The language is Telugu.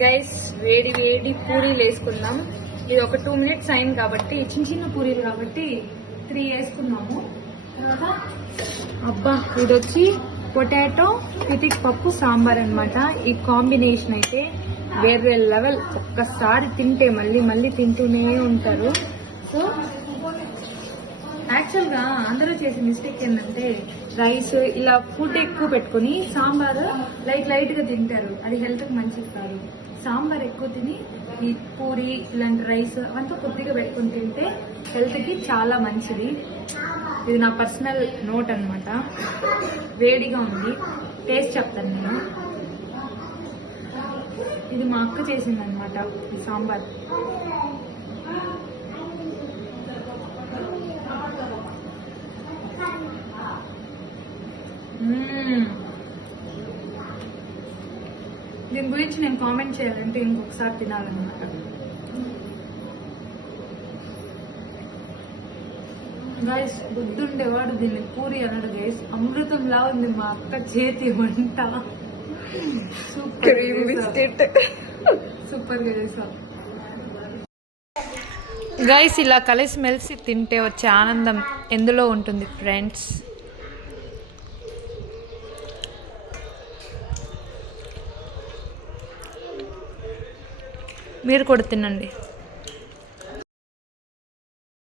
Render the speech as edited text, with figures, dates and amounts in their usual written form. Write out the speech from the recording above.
గైస్ వేడి వేడి పూరీలు వేసుకుందాం. ఇది ఒక 2 minutes అయింది కాబట్టి చిన్న చిన్న పూరీలు కాబట్టి 3 వేసుకున్నాము. తర్వాత అబ్బా ఇది వచ్చి పొటాటో పితిక్ పప్పు సాంబార్ అనమాట. ఈ కాంబినేషన్ అయితే వేరే లెవెల్. ఒక్కసారి తింటే మళ్ళీ మళ్ళీ తింటూనే ఉంటారు. సో యాక్చువల్గా అందరూ చేసే మిస్టేక్ ఏంటంటే రైస్ ఇలా ఫుడ్ ఎక్కువ పెట్టుకుని సాంబార్ లైట్గా తింటారు. అది హెల్త్కి మంచిది కాదు. సాంబార్ ఎక్కువ తిని ఈ పూరి ఇలాంటి రైస్ అంతా కొద్దిగా పెట్టుకుని తింటే హెల్త్కి చాలా మంచిది. ఇది నా పర్సనల్ నోట్ అనమాట. వేడిగా ఉంది, టేస్ట్ చెప్తాను నేను. ఇది మా అక్క చేసింది అనమాట ఈ సాంబార్. దీని గురించి నేను కామెంట్ చేయాలంటే ఇంకొకసారి తినాలన్నమాట. గైస్ బుద్ధుండేవాడు దీన్ని పూరి అన్నాడు గైస్. అమృతంలా ఉంది మా అక్క చేతి వంట. సూపర్ గా చేసాం గైస్. ఇలా కలిసిమెలిసి తింటే వచ్చే ఆనందం ఎందులో ఉంటుంది ఫ్రెండ్స్. మీరు కూడా తినండి.